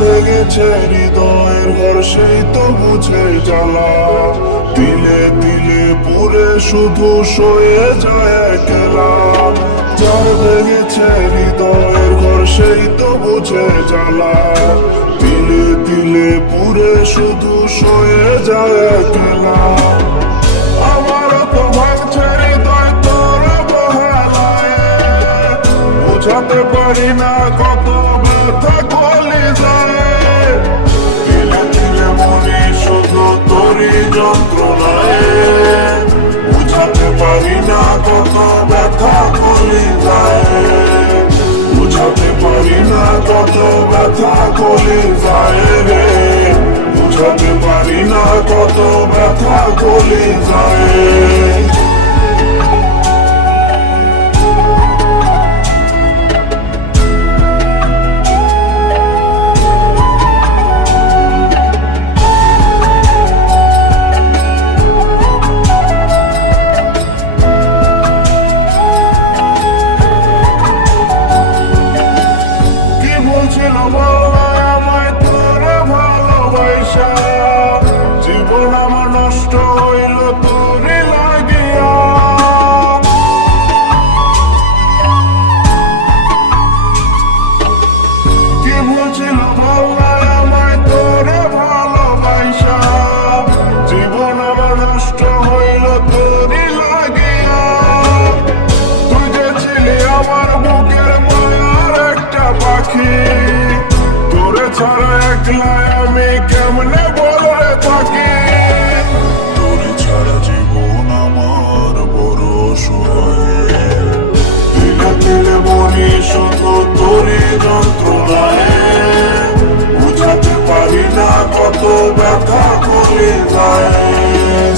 ভেঙেছে হৃদয়ের ঘর সেই তো বুঝে জ্বালা। তিলে তিলে পুরে শুধু সয়ে যায় একলা যার ভেঙেছে হৃদয়ের ঘর সেই তো বুঝে জ্বালা। তিলে তিলে পুরে শুধু সয়ে যায় একলা আমার হৃদয় বুঝাতে পারি না কত ব্যথা কলি যায় যন্ত্রণায় বুঝাতে না কত ব্যথা কলি যায় বুঝাতে পারি না কত ব্যথা কলি যায় রে বুঝাতে না কত ব্যথা কলি যায় কি বাবা আমার তোরে ভালোবাসা। জীবন আমার নষ্ট হইল তোরে লাগিয়া। তুই আমার বুকের মায়ার একটা পাখি, তোরে ছাড়া একলা আমি কেমনে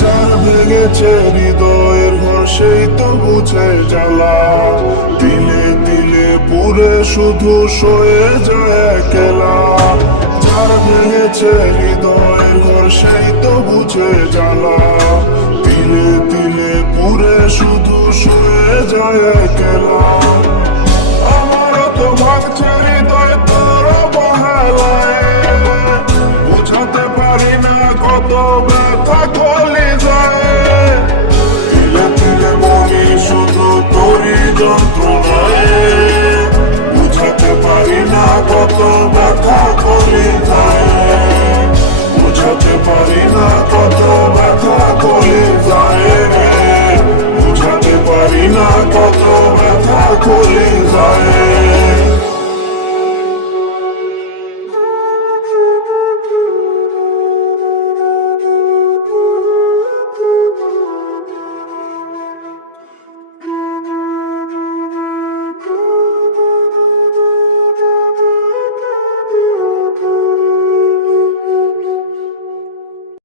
যার ভেঙেছে হৃদয়ের ঘর তো বুঝে জ্বালা। দিলে দিলে পুরে শুধু সয়ে যায় একলা। যার ভেঙেছে হৃদয়ের ঘর সেই তো বুঝে জ্বালা। দিলে দিলে পুরে শুধু সয়ে যায় একলা। কলি যায় বুঝাতে পারি না কত ব্যথা কলি যায় রে বুঝাতে পারি না কত ব্যথা কলি যায়